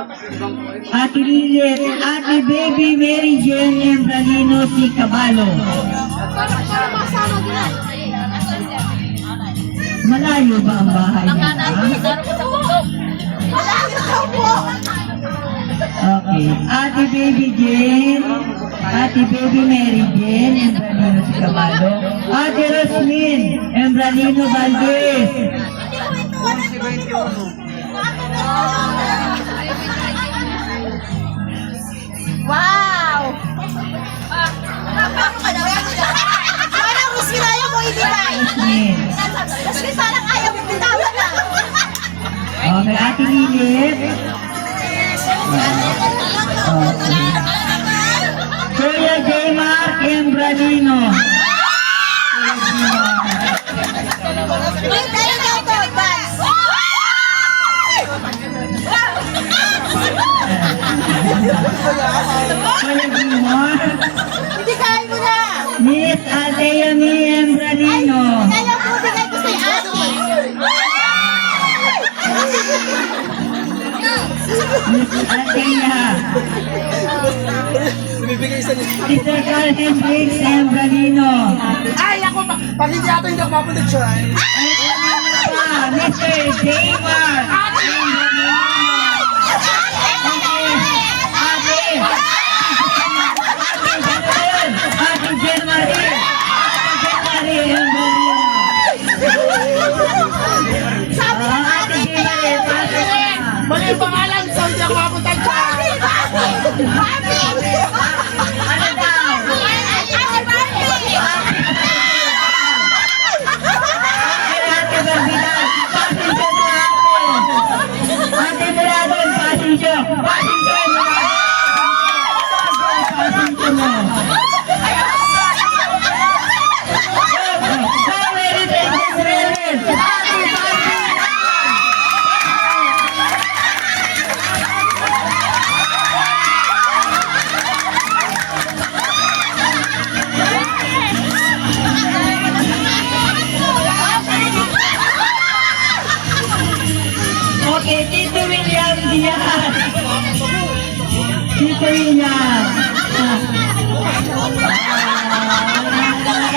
Ate Lilith, Ate Baby Mary Jane Embralino si Cabalo. Malayo ba ang bahay niya? Okay. Ate Baby Jane, Ate Baby Mary Jane Embralino si Cabalo. Ate Rosmin Embralino Valdez. Wow! Parang gusto na yung mo ibigay. Kasi parang ayaw mo bitawan na. Okay, Ate Lilith. Okay. Kuya J. Mark Embralino. Wait, tayo na ito, Bans. Kuya J. Mark. Hindi kaya mo na. Miss Althea Mi Embralino. Kaya mo bigay ko sa ate. Miss Althea. Mr. Carl Hendricks Embralino. Ay, ako, pag hindi ato hindi ako mapunod siya. Mr. J. Mark Embralino. Ate Jen Marie. Ate Jen Marie Embralino. Ate Jen Marie, pasok na. Mali yung pangalan, so hindi ako mapunod siya. Ano daw? Ate Barbidal, pasensya mo ate. Ate Muradon, pasensya. Pasensya mo. Pasensya mo. Very thank you, very. Ate Barbidal. Okay, Tito William Diaz. Tito William.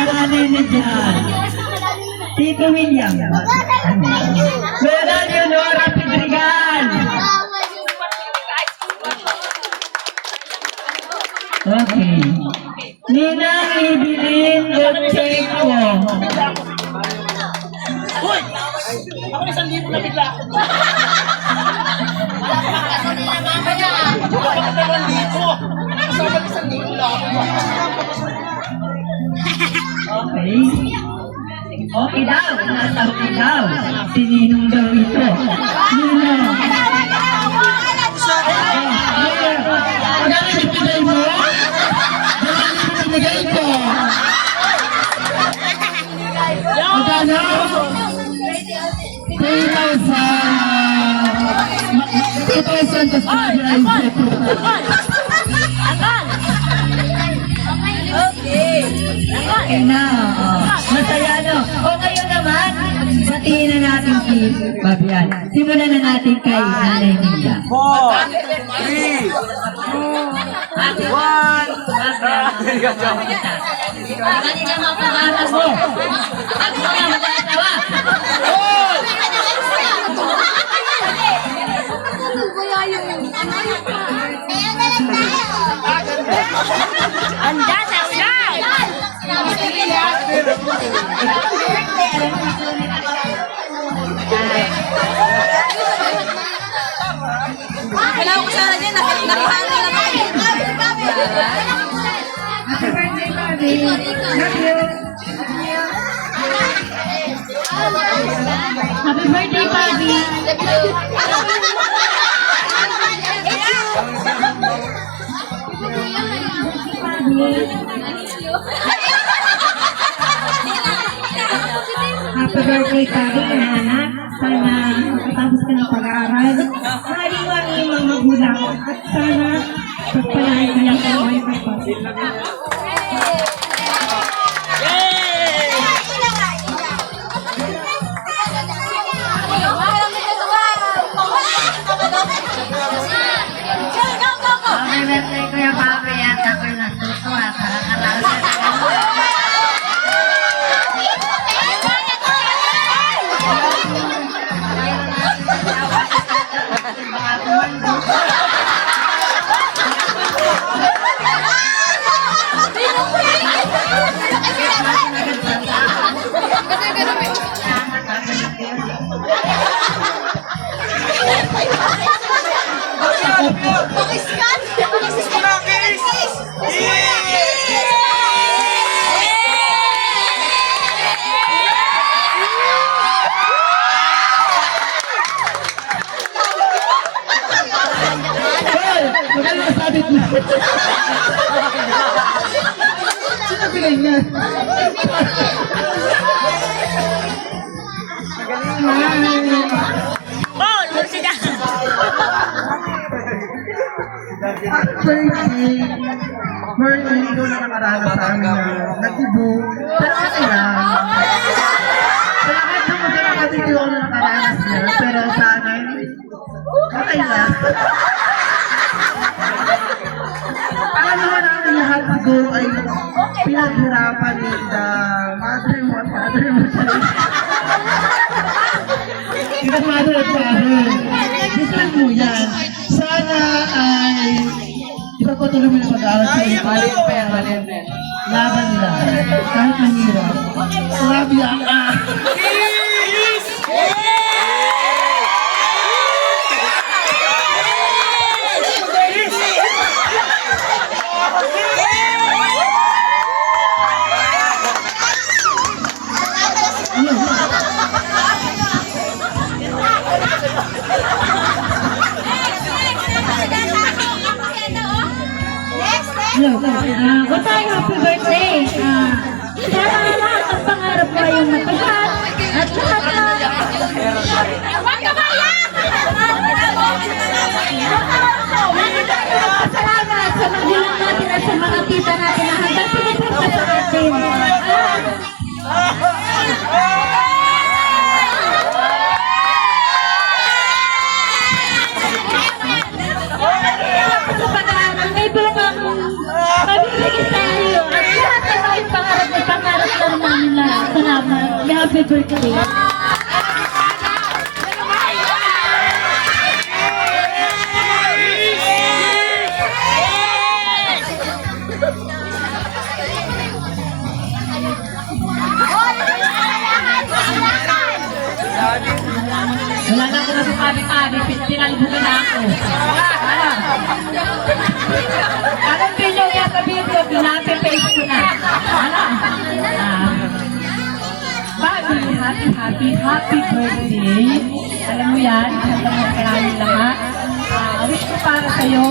Nanay na dyan. Tito William. Lola Leonora Pedregal. Okay. Ninang Ibilin Lutsenko. Uy! Ako 1,000 na bigla. Okay. Okay daw. Nasa okay daw. Sininong daw ito. Ninong. Magkano ibigay mo? Magkano ibigay ko? Magkano? 2,000 tas na Okay na. Masaya no. O ngayon naman, batiin na natin si Fabian. Simulan na natin kay Nanay Nina. 4, 3, 2, 1. Kanina mga pagkakas mo. Ako na magkatawa. Anda sa ulan! Kailangan ko sana dyan, nakihano lang ako. Happy birthday, Bobby. Love you. Happy birthday, Bobby. Happy birthday, Bobby, anak. Sana matapos ka ng pag-aaral. Maliwan ang mga magulang. At sana pagpalain ka lang ang mga Yay! Sabit mo. Sino bigay niya? Oh, Lucy na. Birthday, ikaw na nakaranas sa amin na nagtibo. Pero okay lang. Sa lahat ng magkakapatid ko na nakaranas niya, pero sa akin, okay lang. Alam naman namin lahat siguro ay pinaghirapan ni the mother mo at father mo sa the mother at father. Gusto mo yan. Sana ay ipagpatuloy mo yung pag-aaral sa iyo. Laban lang. Kahit mahirap. Grabe ang Butay, happy birthday! Sana lahat ng pangarap mo ay yung mataghat at lahat na... Huwag ka ba yan? Salamat sa magulang natin at sa mga tita natin na hanggang pinipirta sa atin. Sa pag-aaral, may bungang mabibigay sa iyo at lahat ng mga pangarap na pangarap na namin lahat. Salamat. Happy birthday. Wala na ako na sa pabi-pabi, pinalbugan na ako. Anong video yan sa video, pinape-face ko na. Bobby, happy birthday. Alam mo yan, sa mga kailangan lahat. Wish ko para sa'yo,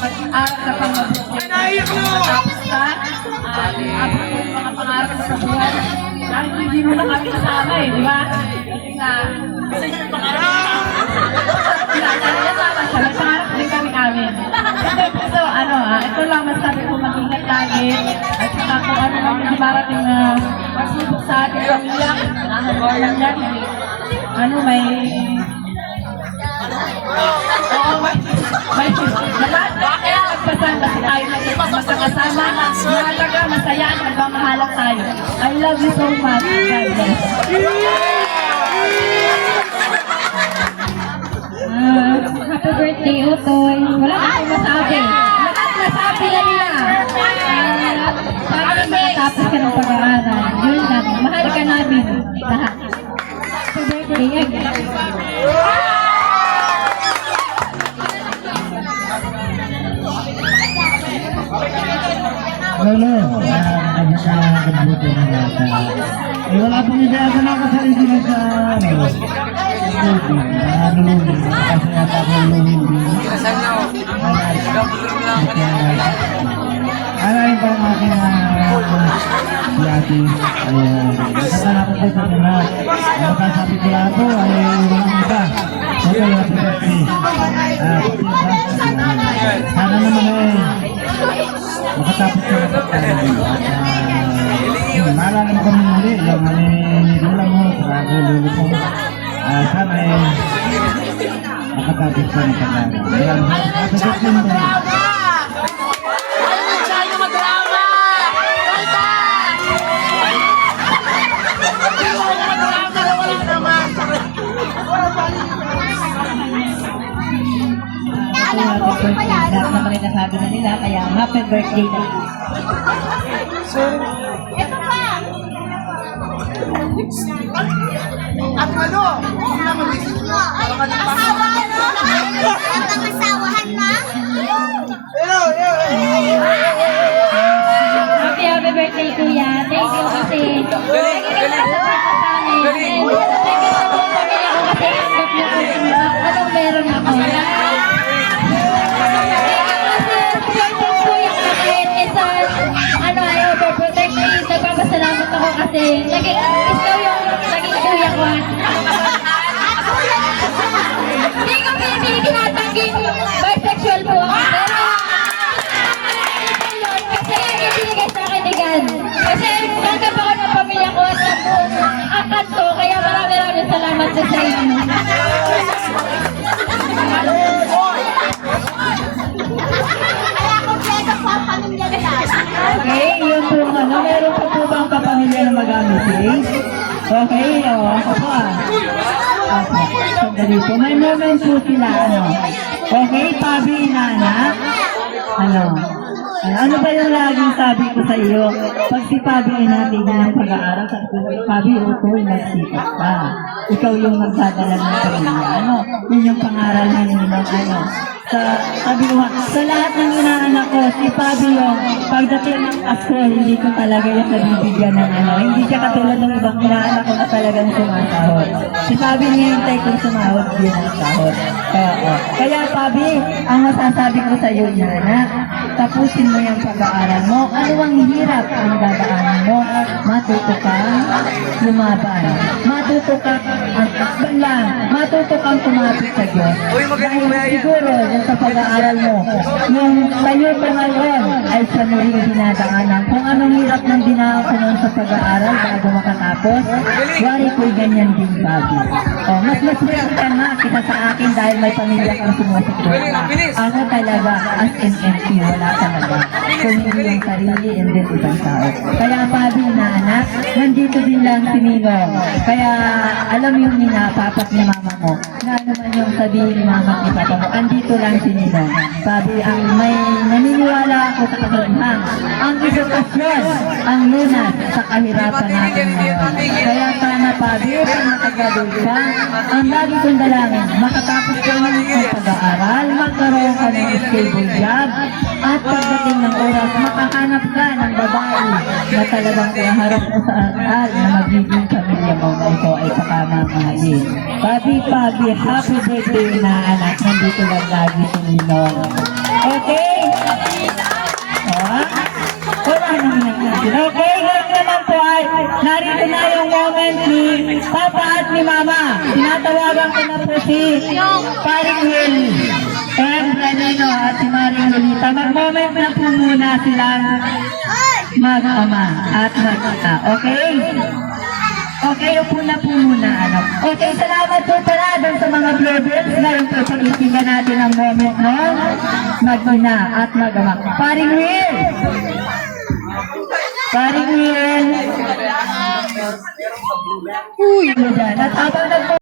pag-aaral ka pang mabuti. Matapos ka, abot mo yung mga pangarap sa buwan. Dahil hindi mo na kami kasama eh, di ba? Kasi na, may pangarap din kami namin. So, ito lang masabi ko mag-ingat lagi. At saka kung ano lang yung marating na magsubok sa ating pamilya. May lahat na kaya magpasan kasi tayo magkakasama. Mahalaga, masaya, at nagmamahalan tayo. I love you so much. God bless. Happy birthday, Otoy. Wala akong masabi. Lahat masabi na nila. Para matapos ka ng pag-aaral. Yun lang. Mahal ka namin. Lahat. Happy birthday again. Lolo, nagkakabuti na nasa. Wala pong ideya sa nakasarili na sa nalulungin. Kasi yata ako nalulungin din. Alayin pa ang aking yati. Nakasala ko po sa lahat. Ang makasabi ko lang po ay walang isa. Okay, happy birthday. Sana naman makatapos ka na pagkain. Maalala mo kami muli, yung nila mo, sa gulo mo. Sana makatapos ka na pagkain. Happy birthday mo. Lahat naman rin nasabi na nila, kaya happy birthday na. Ito pa. At ano? Hindi na mag-isip nyo. Asawahan mo? Ang asawahan na? Happy birthday, Kuya. Thank you kasi naging support sa amin. And thank you sa buong pamilya ko kasi anong meron ako. ko sa inyo. Kaya kompleto po ang pamilya nila. Okay, yun po ano, meron pa po bang kapamilya na magamit eh? Okay, ako po Okay, sandali po. May moment po sila, ano. Okay, Pabi, inanak. Ano ba yung laging sabi ko sa iyo? Pag si Pabi ay natigil ng pag-aaral, sabi ko, Pabi, utoy, magsikat ka. Ikaw yung magdadala ng pamilya. Yun yung pangaral ninyo ng sabi ko, sa lahat ng inaanak ko, si Pabi yung pagdating ng asko, hindi ko talaga yung nabibigyan ng Hindi siya katulad ng ibang inaanak ko na talagang sumasahod. Si Pabi nihintay kong sumahod din ang sahod. Kaya Pabi, ang masasabi ko sa iyo, inanak, tapusin mo yung pag-aaral mo. Ano ang hirap ang dadaanan mo? Matuto kang lumaban. Matuto kang matuto kang kumapit sa Diyos. Dahil siguro, yung sa pag-aaral mo, yung tayo ko ngayon ay sa muling dinadaanan. Kung anong hirap ng dinaan ko noon sa pag-aaral bago makatapos, wari ko'y ganyan din, Pabi. Mas swerte nga kita sa akin dahil may pamilya kang sumusuporta. Ano talaga, as in empty, wala talaga. Kung hindi yung sarili and then ibang tao. Kaya Pabi na anak, nandito din lang si Ninong. Kaya alam yung papat ni mama mo, na ano man yung sabihin ni mama at ni papa mo, andito lang si Ninong. Pabi, ang may naniniwala ako sa kasaluhan, ang edukasyon, ang lunas sa kahirapan natin ngayon. Kaya sana Pabi, pag nakagraduate ka, ang lagi kong dalangin, makatapos ka ng pag-aaral, magkaroon ka ng stable job, at pagdating ng oras, makahanap ka ng babae na talagang kaharap mo sa aral na magiging pamilya mo na ito ay pakamamahalin. Pabi, happy birthday na anak, nandito lang lagi si Ninong. Okay? Wala naman natin. Okay, ngayon naman po ay narito na yung moment ni Papa at ni Mama. Tinatawagan ko na po si Paring Will and Ranino at si Maring Lolita. Mag-moment na po muna silang mag-ama at mag-ata. Okay? Okay, upo na po muna. Okay, salamat po pala doon sa mga viewers. Ngayon po pag-isingan natin ang moment nun. Mag-ina at mag-ama. Paring Will! Paring Will! Uy! At habang